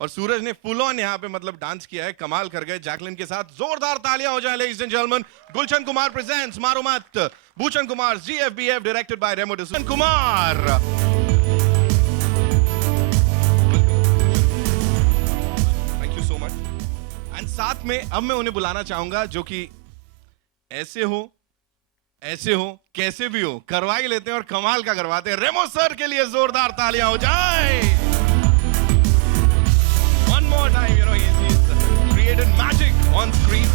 और सूरज ने full on यहाँ पे मतलब डांस किया है, कमाल कर गए। जैकलिन के साथ जोरदार तालियां हो जाए ladies and gentleman. Gulshan Kumar presents मारो मत, Bhushan Kumar GFBF directed by Remo D'Souza Kumar. Thank you so much. And साथ में अब मैं उन्हें बुलाना चाहूंगा जो कि ऐसे हो कैसे भी हो करवा ही लेते हैं और कमाल का करवाते हैं। रेमो सर के लिए जोरदार तालियां हो जाए। One more time, he's created magic on screen.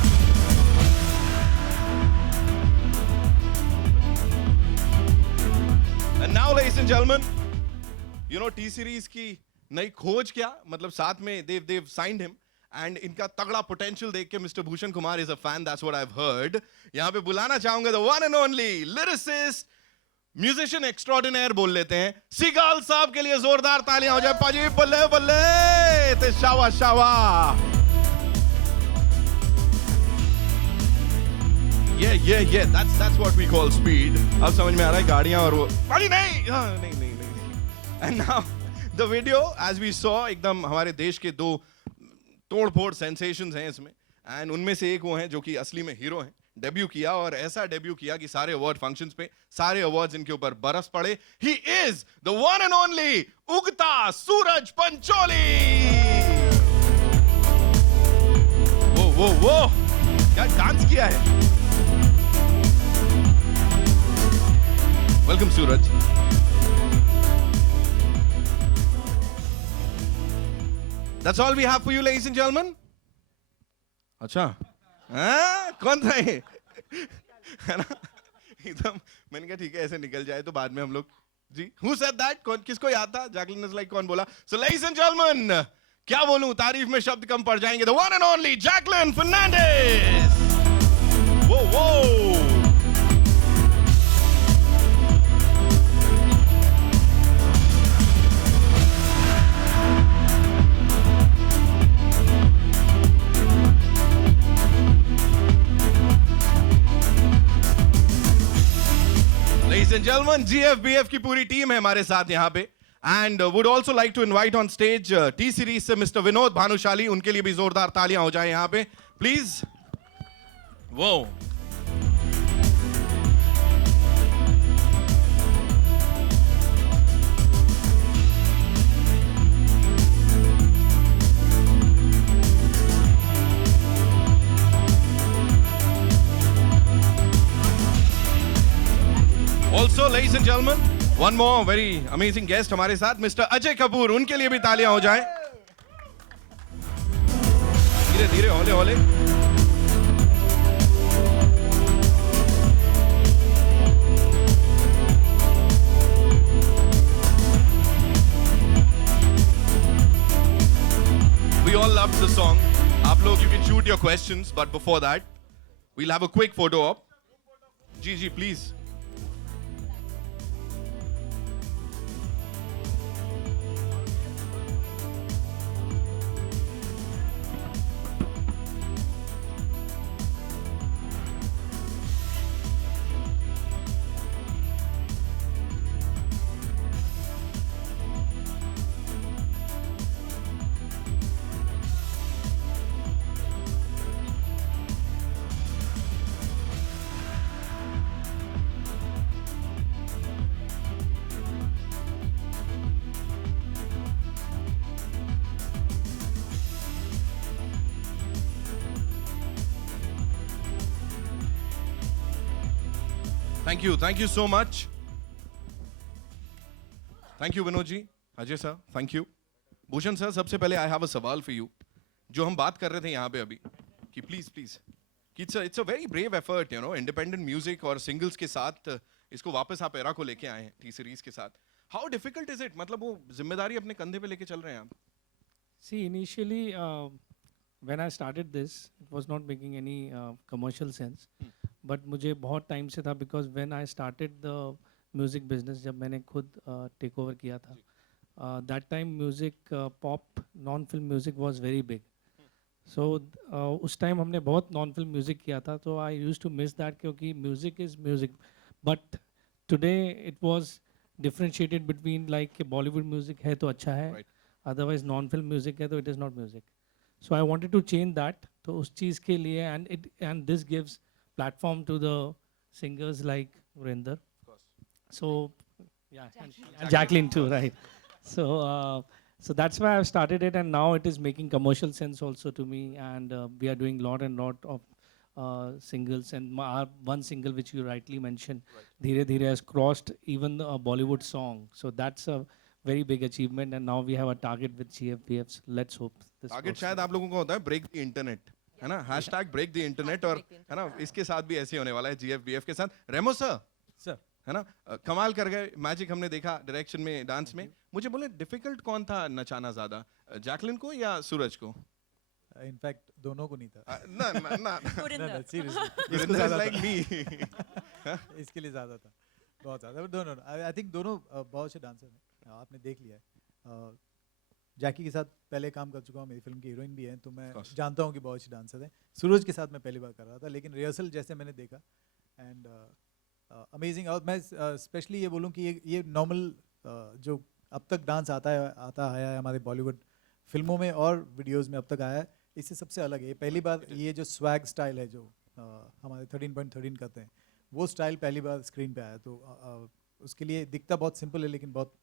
And now, ladies and gentlemen, T series की नई खोज क्या मतलब साथ में they've signed him. एंड इनका तगड़ा पोटेंशियल देख के mister Bhushan Kumar is a fan, that's what I have heard. यहां पे बुलाना चाहूंगा the one and only lyricist musician extraordinary बोल लेते हैं, सिगाल साहब के लिए जोरदार तालियां हो जाए। पाजी बल्ले बल्ले ते शावा शावा। ये that's what we call speed। अब समझ में आ रहा है गाड़ियां और वो पाजी नहीं। And now the video as we saw एकदम हमारे देश के दो तोड़फोड़ सेंसेशंस हैं इसमें, एंड उनमें से एक वो हैं जो कि असली में हीरो हैं। डेब्यू किया और ऐसा डेब्यू किया कि सारे अवार्ड फंक्शंस पे सारे अवार्ड्स इनके ऊपर बरस पड़े। He is the one and only उगता सूरज पंचोली। वो क्या डांस किया है। Welcome Suraj. That's all we have for you, ladies and gentlemen. अच्छा, कौन था ये? है ना? एकदम मैंने कहा ठीक है ऐसे निकल जाए तो बाद में हम लोग जी। Who said that? कौन किसको याद था? जैकलिन इज लाइक कौन बोला? So ladies and gentlemen, क्या बोलूं तारीफ में शब्द कम पड़ जाएंगे। The one and only Jacqueline Fernandez. वो Ladies and gentlemen, GFBF की पूरी टीम है हमारे साथ यहाँ पे, and would also like to invite on stage T series से Mr. विनोद भानुशाली, उनके लिए भी जोरदार तालियां हो जाए यहाँ पे प्लीज। वो Also, ladies and gentlemen, one more very amazing guest हमारे साथ मिस्टर अजय कपूर, उनके लिए भी तालियां हो जाएं। धीरे धीरे हौले हौले। We all loved the song. आप लोग, you can shoot your questions, but before that, we'll have a quick photo op. जी please. Thank you so much. Thank you Vinod ji, Ajay sir, thank you. Bhushan sir, सबसे पहले I have a सवाल for you. जो हम बात कर रहे थे यहाँ पे अभी कि प्लीज कि it's a very brave effort, independent music और singles के साथ इसको वापस आप एरा को लेके आए हैं T series के साथ. How difficult is it? मतलब वो जिम्मेदारी अपने कंधे पे लेके चल रहे हैं आप? See, initially when I started this, it was not making any commercial sense. But मुझे बहुत टाइम से था because when I started the music business, जब मैंने खुद टेक ओवर किया था, that time music pop non film music was very big. So उस टाइम हमने बहुत नॉन फिल्म म्यूज़िक किया था, तो I used to miss that क्योंकि music is music. But today it was differentiated between like कि बॉलीवुड म्यूज़िक है तो अच्छा है, otherwise non-film music है तो it is not music. So I wanted to change that. तो उस चीज़ के लिए and this gives platform to the singers like Vrinder. So yeah, and Jacqueline too, right? So that's why I've started it, and now it is making commercial sense also to me, and we are doing lot and lot of singles, and our one single which you rightly mentioned, Dheere Dheere, has crossed even a Bollywood song. So that's a very big achievement, and now we have a target with GFBFs. Let's hope this target goes शायद आप लोगों का होता है break the internet, है ना, hashtag break the internet, और है ना इसके साथ भी ऐसे होने वाला है GFBF के साथ. रेमो सर, है ना, कमाल कर गए, मैजिक हमने देखा डायरेक्शन में, डांस में. मुझे बोले डिफिकल्ट कौन था नचाना ज्यादा, जैकलिन को या सूरज को? इनफैक्ट दोनों को नहीं था. ना ना ना, ना seriously Vrinder is like me. इसके लिए ज़्यादा था, बहुत ज़्यादा. दोनों आई थिंक दोनों बहुत अच्छे डांसर हैं, आपने देख लिया है. जैकी के साथ पहले काम कर चुका हूँ, मेरी फिल्म की हीरोइन भी हैं, तो मैं जानता हूँ कि बहुत अच्छे डांसर हैं. सूरज के साथ मैं पहली बार कर रहा था, लेकिन रिहर्सल जैसे मैंने देखा एंड अमेजिंग. और मैं स्पेशली ये बोलूँ कि ये नॉर्मल जो अब तक डांस आता आया है हमारे बॉलीवुड फिल्मों में और वीडियोस में अब तक आया है, इससे सबसे अलग है. ये पहली बार ये जो स्वैग स्टाइल है जो हमारे 13.13 करते हैं, वो स्टाइल पहली बार स्क्रीन पे आया. तो उसके लिए दिखता बहुत सिंपल है, लेकिन बहुत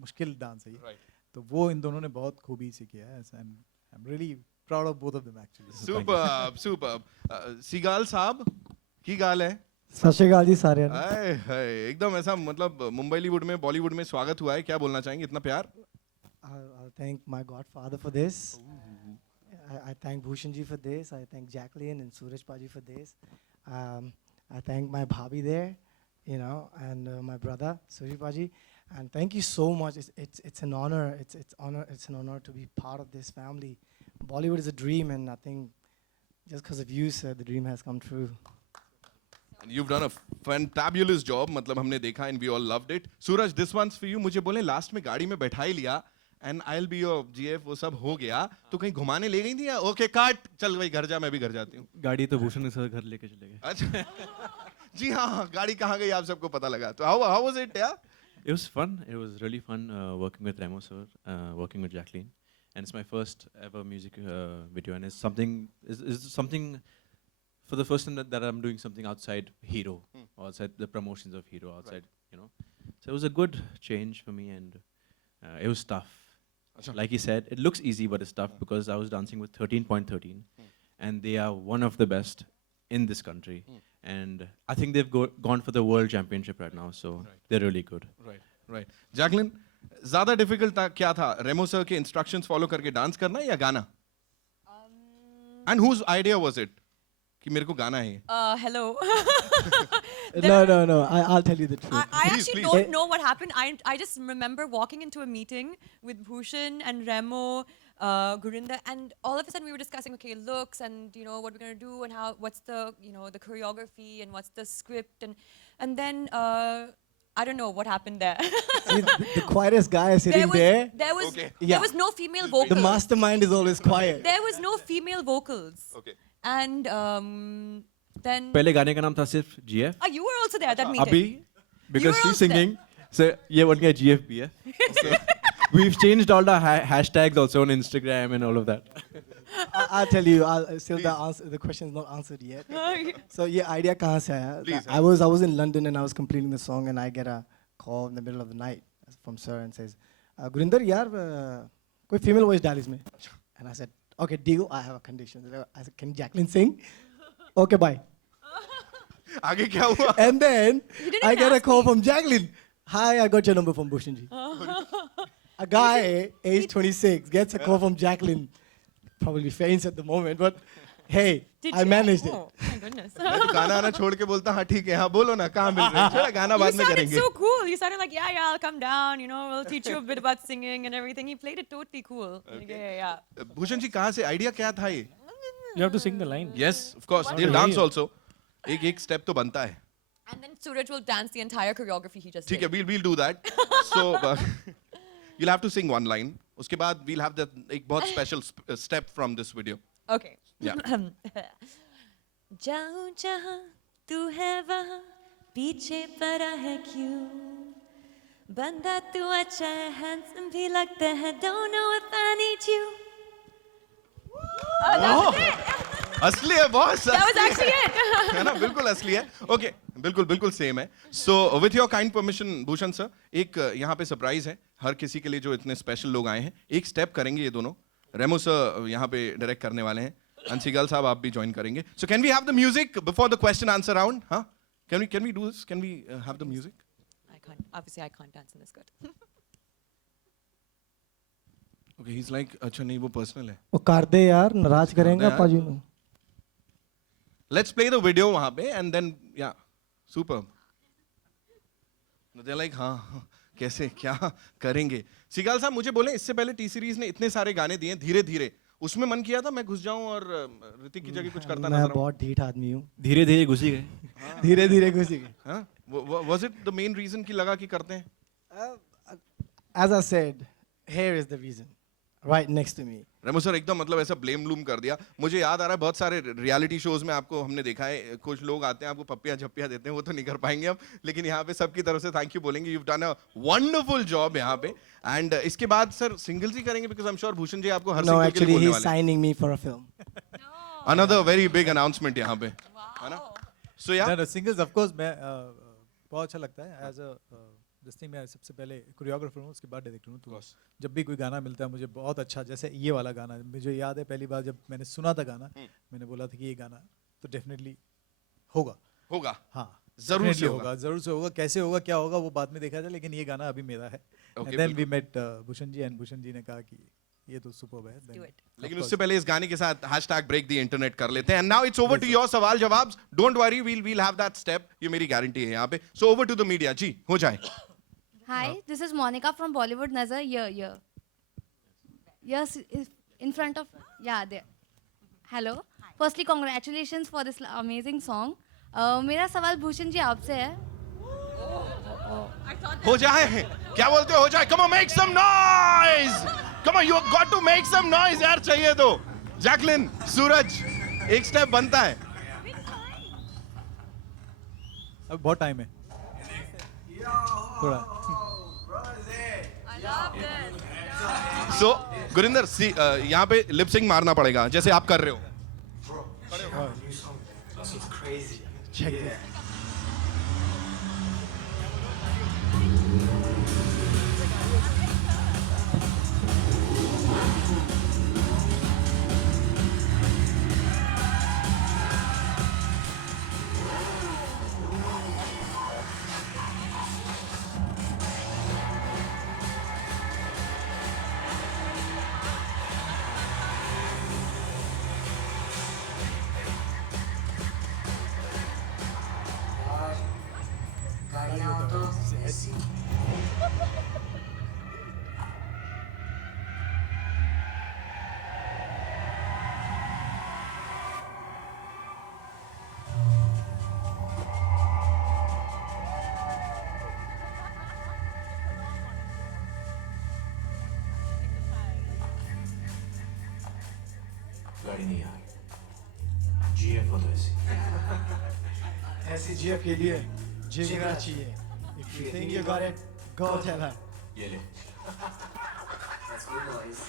मुश्किल डांस है ये. तो वो इन दोनों ने बहुत खूबी से किया है. I am really proud of both of them actually. Superb superb. Sehgal साहब की गाल है. सत श्री अकाल जी सारे. हाय हाय, एकदम ऐसा मतलब मुंबईलीवुड में, बॉलीवुड में स्वागत हुआ है. क्या बोलना चाहेंगे, इतना प्यार? I'll thank my godfather for this. I thank Bhushan ji for this. I thank Jacqueline and Suraj Paji for this. I thank my bhabhi there, you know, and my brother Suraj Paji. And thank you so much. It's an honor. It's an honor to be part of this family. Bollywood is a dream, and I think just because of you, sir, the dream has come true. And you've done a fantabulous job. मतलब हमने देखा and we all loved it. Suraj, this one's for you. मुझे बोले last में गाड़ी में बैठा ही लिया and I'll be your GF, वो सब हो गया, तो कहीं घुमाने ले गई थी या ओके काट चल भाई घर जा, मैं भी घर जाती हूँ? गाड़ी तो भूषण सर घर लेके चले गए. अच्छा. जी हाँ, गाड़ी कहाँ गई आप सबको पता लगा. तो how was it? Yeah? It was fun. It was really fun working with Remo sir, working with Jacqueline, and it's my first ever music video, and it's something for the first time that I'm doing something outside Hero, outside the promotions of Hero, outside, you know. So it was a good change for me, and it was tough. Like he said, it looks easy, but it's tough because I was dancing with 13.13, and they are one of the best in this country. And I think they've gone for the world championship right now, so they're really good. Right. Jacqueline, ज़्यादा difficult था क्या था? रेमो sir के instructions follow करके dance करना या गाना? And whose idea was it? कि मेरे को गाना है. Hello. No. I'll tell you the truth. I Please, actually please. don't know what happened. I just remember walking into a meeting with Bhushan and Remo, Gurinder, and all of a sudden we were discussing, okay, looks and you know what we're gonna do and what's the the choreography and what's the script and then I don't know what happened there. See, the quietest guy is sitting there. Okay. There was no female vocals. The mastermind is always quiet. There was no female vocals. Okay. And then पहले गाने का नाम था सिर्फ GF. you were also there at that meeting. Abhi, because were she's also there. singing, so ये बन गया GFBF. We've changed all the hashtags also on Instagram and all of that. I'll tell you. Still the question is not answered yet. So yeah, idea कहाँ से आया? Please, I was in London and I was completing the song and I get a call in the middle of the night from sir and says, Gurinder यार कोई female voice डाल इसमें. And I said, okay, deal. I have a condition. I said, can Jacqueline sing? Okay, bye. आगे क्या हुआ? And then didn't I get a ask call me. from Jacqueline. Hi, I got your number from Bhushanji. A guy, age 26, gets a call from Jacqueline. Probably faints at the moment, but hey, Did I you? managed it. Oh my goodness. मैं तो गाना आना छोड़ के बोलता हाँ ठीक है, हाँ बोलो ना कहाँ मिल रहे हैं, छोड़ा गाना You बाद में sounded करेंगे. so cool. You sounded like, yeah, I'll come down, we'll teach you a bit about singing and everything. He played it totally cool. Yeah. Bhushan ji कहाँ से आइडिया क्या था ये? You have to sing the line. Yes, of course. They'll Okay. dance also. एक step तो बनता है. And then Suraj will dance the entire choreography he just ठीक did. है, we'll do that. So you'll have to sing one line. उसके बाद we'll have एक बहुत special step from this video. Okay. Yeah. जाऊं जहां तू है वहां पीछे पड़ा है क्यों बंदा तू अच्छा है, handsome भी लगता है, don't know if I need you. असली है boss. That was actually it. है ना, बिल्कुल असली है. ओके, बिल्कुल सेम है. So with your kind permission Bhushan sir, एक यहाँ पे सरप्राइज है हर किसी के लिए जो इतने स्पेशल लोग आए हैं. एक स्टेप करेंगे ये दोनों. रेमो सर यहाँ पे डायरेक्ट करने वाले हैं. अंशिकाल साहब आप भी ज्वाइन करेंगे. So can we have the music before the question answer round? हाँ, can we do this? Can we have the music? Obviously I can't dance in this good. Okay, he is like अच्छा नहीं वो personal है. वो कर दे यार, नाराज करेंगे यार. अप्पा जी ਨੂੰ. Let's play the video वहाँ पे and then yeah, super. They're like हाँ कैसे क्या करेंगे. सिगाल साहब मुझे बोले इससे पहले टी सीरीज ने इतने सारे गाने दिए धीरे धीरे, उसमें मन किया था मैं घुस जाऊं और ऋतिक की जगह कुछ करता मैं नजर आऊं. बहुत ढीठ आदमी हूँ. धीरे धीरे घुसी गए. धीरे धीरे घुसी गई. हाँ, was it the main reason कि लगा कि करते हैं? As I said, here is the reason. Right next to me. Remo sir एकदम मतलब ऐसा ब्लेम लूम कर दिया. मुझे याद आ रहा है बहुत सारे रियलिटी शोज में आपको हमने देखा है, कुछ लोग आते हैं आपको पप्पियां झप्पियां देते हैं, वो तो नहीं कर पाएंगे हम, लेकिन यहाँ पे सबकी तरफ से थैंक यू बोलेंगे. You done a wonderful job यहाँ पे. एंड इसके बाद सर सिंगल्स ही करेंगे because I am sure Bhushan ji आपको हर No, सिंगल के लिए actually, बोलने he's वाले. signing me for a film. Another very big announcement यहाँ पे, है ना? सो या No, singles of course मैं बहुत अच्छा लगता है. As a this thing मैं सबसे पहले कोरियोग्राफर हूँ, उसके बाद डायरेक्टर हूँ. तो जब भी कोई गाना मिलता है मुझे बहुत अच्छा, जैसे ये वाला गाना मुझे याद है पहली बार जब मैंने सुना था गाना, मैंने बोला था कि ये गाना तो डेफिनेटली होगा. होगा, हाँ जरूर से definitely होगा. जरूर से होगा. कैसे होगा क्या होगा वो बाद में देखा जाए, लेकिन ये गाना अभी मेरा है. Okay, then we met Bhushan ji and Bhushan ji ने कहा कि ये तो सुपर्ब है. Do it. लेकिन उससे पहले इस गाने के साथ हैशटैग ब्रेक द इंटरनेट कर लेते हैं. And now it's over to your सवाल जवाब. Don't worry, we'll have that step. ये मेरी गारंटी है यहाँ पे. So over to the media. जी हो जाए. Hi, this is Monica from Bollywood Nazar. Here. Yes, in front of, yeah, there. Hello. Firstly, congratulations for this amazing song. मेरा सवाल भूषण जी आपसे है. हो जाए, क्या बोलते हो जाए. Come on make some noise. Come on, you got to make some noise यार. चाहिए तो जैकलिन, सूरज, एक स्टेप बनता है. अब बहुत टाइम है थोड़ा. सो गुरिंदर यहाँ पे लिपसिंग मारना पड़ेगा जैसे आप कर रहे हो. Check this. गाड़ी नहीं आ रही. जीएफ हो तो ऐसी. ऐसी जीएफ के लिए जीना चाहिए. If you think you got it, go tell her. ये ले. That's good noise.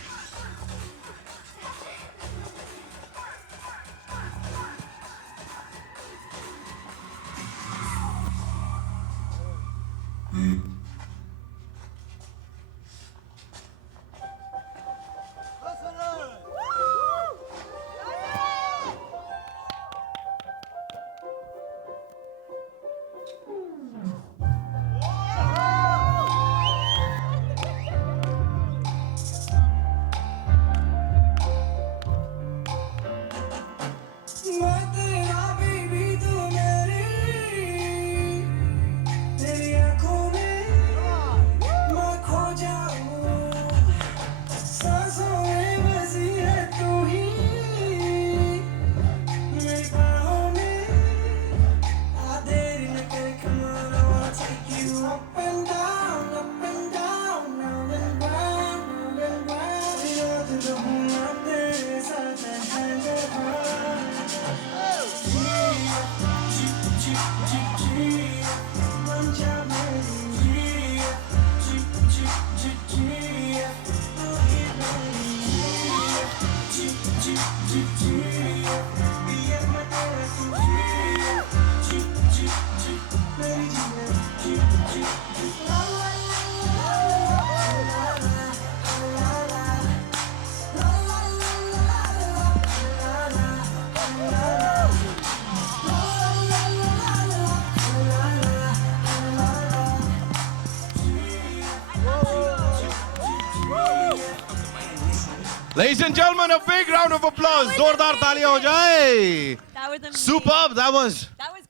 Ladies and gentlemen, a big round of applause. जोरदार तालियां हो जाए. That was amazing. Superb. That was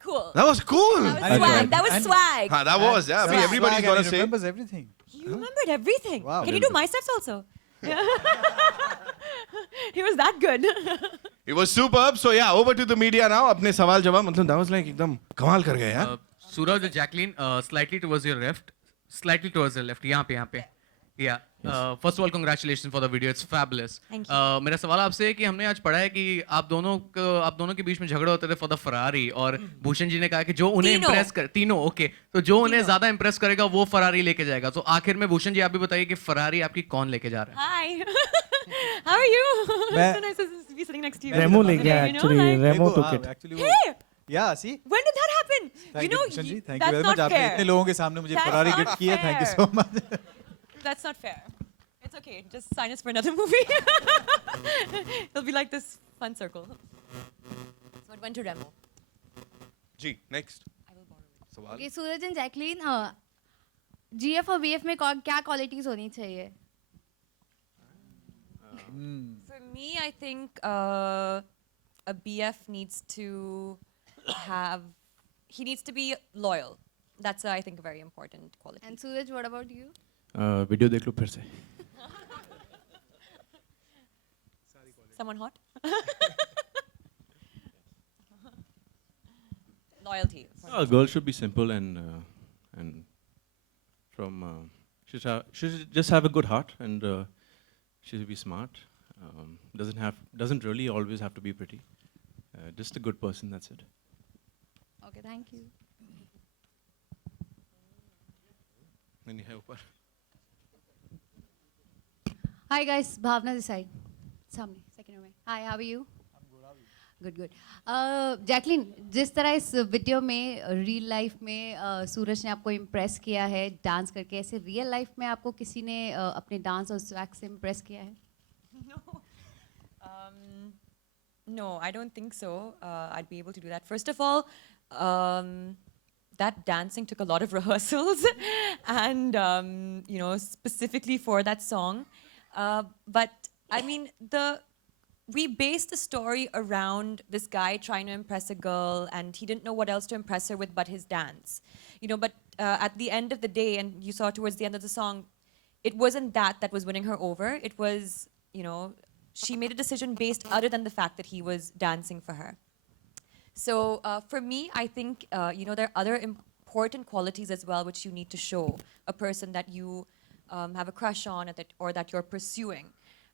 cool. cool. That was And- swag. That was and- swag. That was. Yeah. I mean, Swag, everybody's and gonna he say. remembers everything. He remembered everything. Wow. Can you do my steps also? He was that good. It was superb. So yeah, over to the media now. अपने सवाल जवाब मतलब that was like एकदम कमाल कर गए यार. Suraj and Jacqueline, slightly towards your left. Slightly towards the left. यहाँ पे. Yeah. First of all, congratulations for the video. It's fabulous. Thank you. मेरा सवाल आपसे है कि हमने आज पढ़ा है कि आप दोनों के बीच में झगड़े होते थे for the Ferrari और भूषण जी ने कहा कि जो उन्हें तीनों। impress कर तीनों ओके तो जो उन्हें ज्यादा impress करेगा वो Ferrari लेके जाएगा. तो आखिर में भूषण जी आप भी बताइए कि Ferrari आपकी कौन लेके जा रहा है? Hi. How are you? मैं- So nice to be sitting next to you. Remo ले गया You know, actually. like- Remo took हाँ, it. actually वो- Hey, Yeah, see? when did that happen? Thank you, Bhushan ji. Thank you that's very not much. आपने fair. इतने लोगों के सामने मुझे That's Ferrari not gift की है. Thank you fair. so much. That's not fair. It's okay. Just sign us for another movie. It'll be like this fun circle. So it went to Remo. जी next. I will borrow it. सवाल. Okay, Suraj and Jacqueline GF और VF में क्या qualities होनी चाहिए? For me, I think a BF needs to he needs to be loyal. That's, I think, a very important quality. And Suraj, what about you? Video देख लो फिर से. Someone hot? Loyalty. A girl should be simple and from she should just have a good heart and she should be smart. Doesn't really always have to be pretty. Just a good person. That's it. Okay, thank you. नहीं है ऊपर. Hi guys, Bhavna this side. सामने second row में. Hi, how are you? Good, good. Jacqueline, जिस तरह इस video में real life में सूरज ने आपको इम्प्रेस किया है डांस करके, ऐसे रियल लाइफ में आपको किसी ने अपने डांस और स्वैग से इम्प्रेस किया है? No. No, I don't think so. I'd be able to do that. First of all, that dancing took a lot of rehearsals and, specifically for that song. But, I mean, we based the story around this guy trying to impress a girl and he didn't know what else to impress her with but his dance. But at the end of the day, and you saw towards the end of the song, it wasn't that was winning her over. It was, she made a decision based other than the fact that he was dancing for her. So for me, I think, there are other important qualities as well which you need to show a person that you have a crush on or that you're pursuing.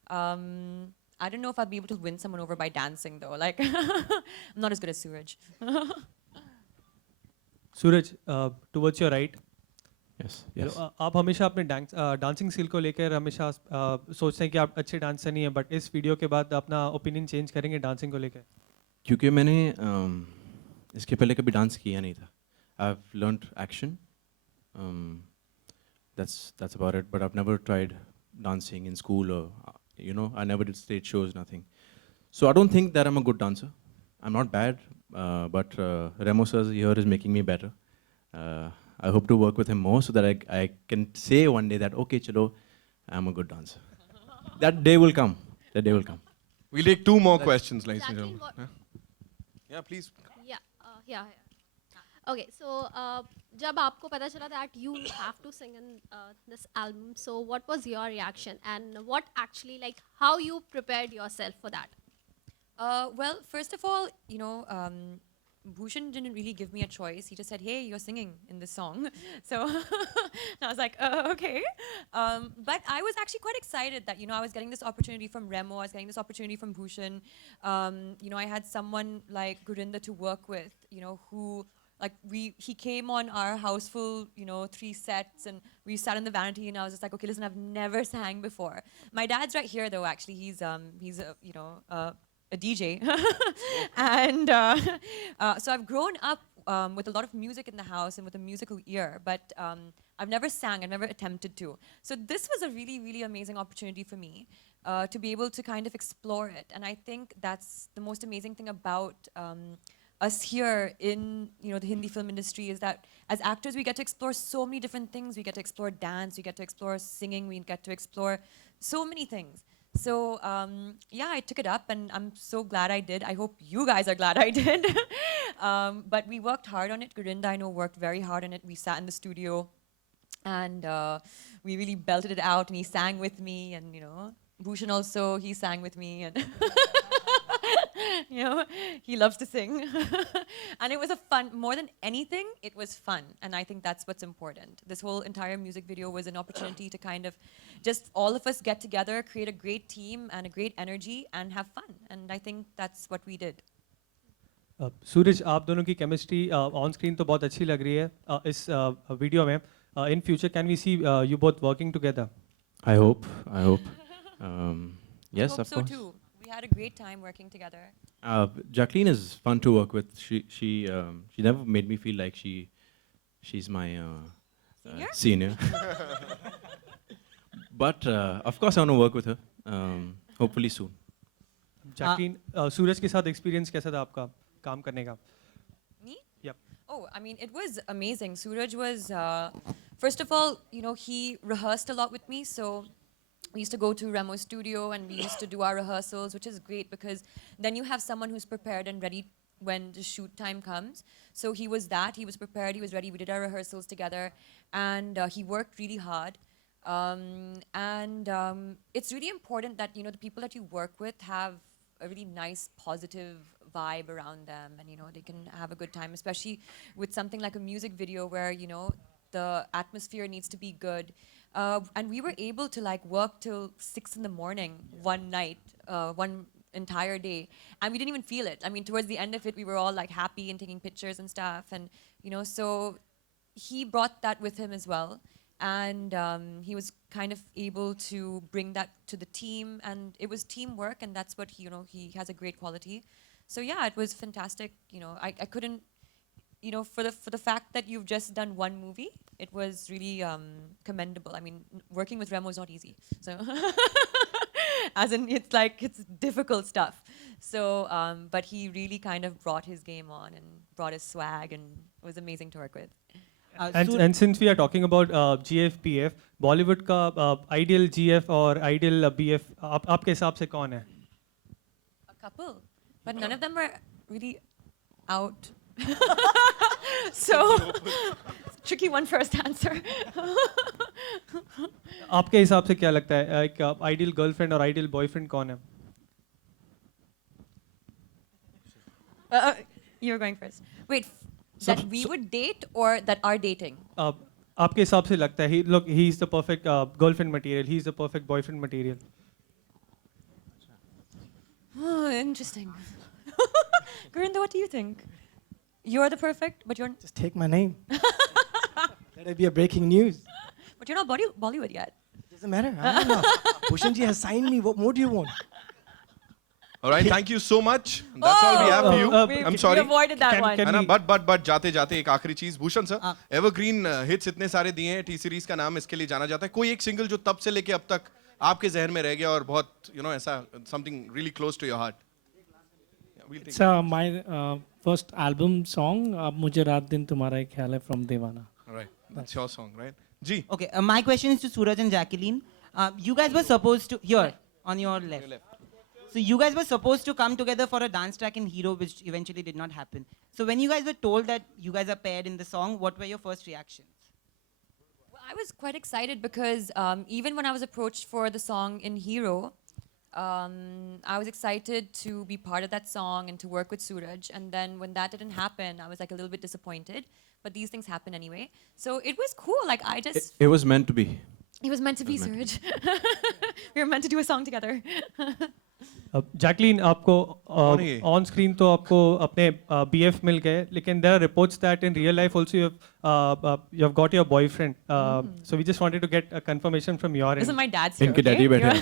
I don't know if I'd be able to win someone over by dancing though. Like, I'm not as good as Suraj. Suraj towards your right. Yes. आप हमेशा अपने dancing skill को लेकर हमेशा सोचते हैं कि आप अच्छे डांसर नहीं हैं, बट इस वीडियो के बाद अपना ओपिनियन चेंज करेंगे डांसिंग को लेकर? क्योंकि मैंने इसके पहले कभी डांस किया नहीं था. I've learned action. That's about it. But I've never tried dancing in school or I never did stage shows, nothing. So I don't think that I'm a good dancer. I'm not bad, but Remo sir here is making me better. I hope to work with him more so that I can say one day that okay, chalo, I'm a good dancer. That day will come. That day will come. We'll take two more questions, ladies and Jacqueline, gentlemen. Yeah, please. Yeah. Okay, so जब आपको पता चला that you have to sing in this album, so what was your reaction and what actually, like, how you prepared yourself for that? Well, first of all, Bhushan didn't really give me a choice. He just said, hey, you're singing in this song. So I was like, okay. But I was actually quite excited that, I was getting this opportunity from Remo. I was getting this opportunity from Bhushan. I had someone like Gurinda to work with, who, like, he came on our houseful, 3 sets, and we sat in the vanity, and I was just like, okay, listen, I've never sang before. My dad's right here, though, actually. He's a DJ. And so I've grown up with a lot of music in the house and with a musical ear, but I've never sang, I've never attempted to. So this was a really, really amazing opportunity for me to be able to kind of explore it. And I think that's the most amazing thing about us here in the Hindi film industry is that as actors we get to explore so many different things. We get to explore dance, we get to explore singing, we get to explore so many things. So yeah, I took it up, and I'm so glad I did. I hope you guys are glad I did. But we worked hard on it. Gurinda, I know, worked very hard on it. We sat in the studio, and we really belted it out. And he sang with me, and Bhushan also, he sang with me, and he loves to sing. And it was a fun, more than anything, it was fun. And I think that's what's important. This whole entire music video was an opportunity to kind of just all of us get together, create a great team and a great energy and have fun. And I think that's what we did. सूरज, आप दोनों की chemistry on screen तो बहुत अच्छी लग रही है इस वीडियो में. In future can we see you both working together? I hope. Yes, I hope of so course. too. We had a great time working together. Jacqueline is fun to work with. She never made me feel like she's my senior. But of course I want to work with her. Hopefully soon. Jacqueline, Suraj के साथ experience कैसा था आपका काम करने का? Me? Yep. Oh, I mean, it was amazing. Suraj was, first of all, he rehearsed a lot with me. So we used to go to Remo's studio and we used to do our rehearsals, which is great because then you have someone who's prepared and ready when the shoot time comes. So he was that. He was prepared. He was ready. We did our rehearsals together, and he worked really hard. It's really important that the people that you work with have a really nice, positive vibe around them, and they can have a good time, especially with something like a music video where the atmosphere needs to be good. And we were able to work till 6 in the morning one night, one entire day, and we didn't even feel it. I mean, towards the end of it, we were all happy and taking pictures and stuff, and so he brought that with him as well. And he was kind of able to bring that to the team, and it was teamwork, and that's what he has a great quality. So yeah, it was fantastic. I couldn't, for the fact that you've just done one movie, it was really commendable. I mean, working with Remo is not easy. So as in, it's difficult stuff. So, but he really kind of brought his game on and brought his swag, and it was amazing to work with. And since we are talking about GF BF, Bollywood का ideal GF और ideal BF आपके हिसाब से कौन है? A couple, but none of them were really out. So tricky one first answer. आपके हिसाब से क्या लगता है एक आइडियल गर्लफ्रेंड और आइडियल बॉयफ्रेंड कौन है? You're going first. Wait, that we would date or that are dating? आपके हिसाब से लगता है he is the perfect girlfriend material, he is the perfect boyfriend material? Oh, interesting. Gurinda, what do you think? You're the perfect, but you're Just take my name. Let it be a breaking news. but you're not Bollywood yet. Doesn't matter. I don't know. Bhushan ji has signed me. What more do you want? All right, thank you so much. That's all we have for you. I'm sorry. We avoided that one. can है ना, we- but जाते जाते एक आखिरी चीज, Bhushan sir, evergreen hits इतने सारे दिए हैं, टी सीरीज का नाम इसके लिए जाना जाता है. कोई एक सिंगल जो तब से लेके अब तक आपके जहन में रह गया और बहुत ऐसा something really close to your heart? It's my first album song. अब मुझे रात दिन तुम्हारा एक ख्याल है from Devana. All right, that's your song, right? जी. Okay, my question is to Suraj and Jacqueline. You guys were supposed to, here, on your left. So you guys were supposed to come together for a dance track in Hero, which eventually did not happen. So when you guys were told that you guys are paired in the song, what were your first reactions? Well, I was quite excited because even when I was approached for the song in Hero, I was excited to be part of that song and to work with Suraj. And then when that didn't happen, I was a little bit disappointed. But these things happen anyway. So it was cool. I just... It was meant to be. It was meant to be, Suraj. We were meant to do a song together. Jacqueline, आपको on screen तो आपको अपने BF मिल गए, लेकिन there are reports that in real life also you have got your boyfriend. So we just wanted to get a confirmation from your end. Listen, my dad's here. इनके okay? Daddy बैठे हैं.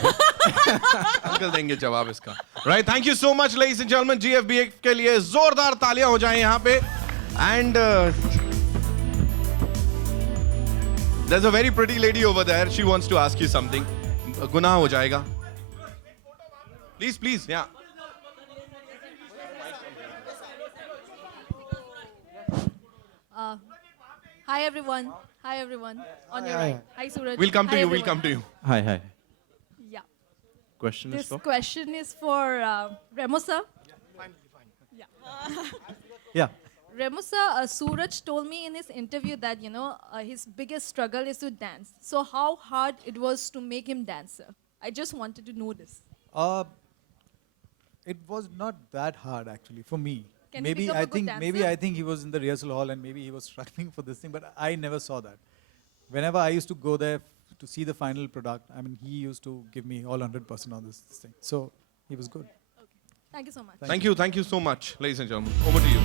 Uncle देंगे जवाब इसका. Right, thank you so much, ladies and gentlemen. GFBF के लिए जोरदार तालियां हो जाएं यहाँ पे. And there's a very pretty lady over there. She wants to ask you something. गुनाह हो जाएगा. Please, please, yeah. Hi everyone. Hi everyone. On your right. Hi Suraj. We'll come to Hi you. We'll everyone. come to you. Hi. Yeah. question is This for? question is for Remo sir. Yeah. Remo sir, Suraj told me in his interview that his biggest struggle is to dance. So how hard it was to make him dance, sir? I just wanted to know this. It was not that hard actually for me. Can he maybe become a I good think dancer? I think he was in the rehearsal hall and maybe he was struggling for this thing, but I never saw that. Whenever I used to go there to see the final product, I mean, he used to give me all 100% on this thing. So he was good. Thank you so much. Thank you so much, ladies and gentlemen. Over to you.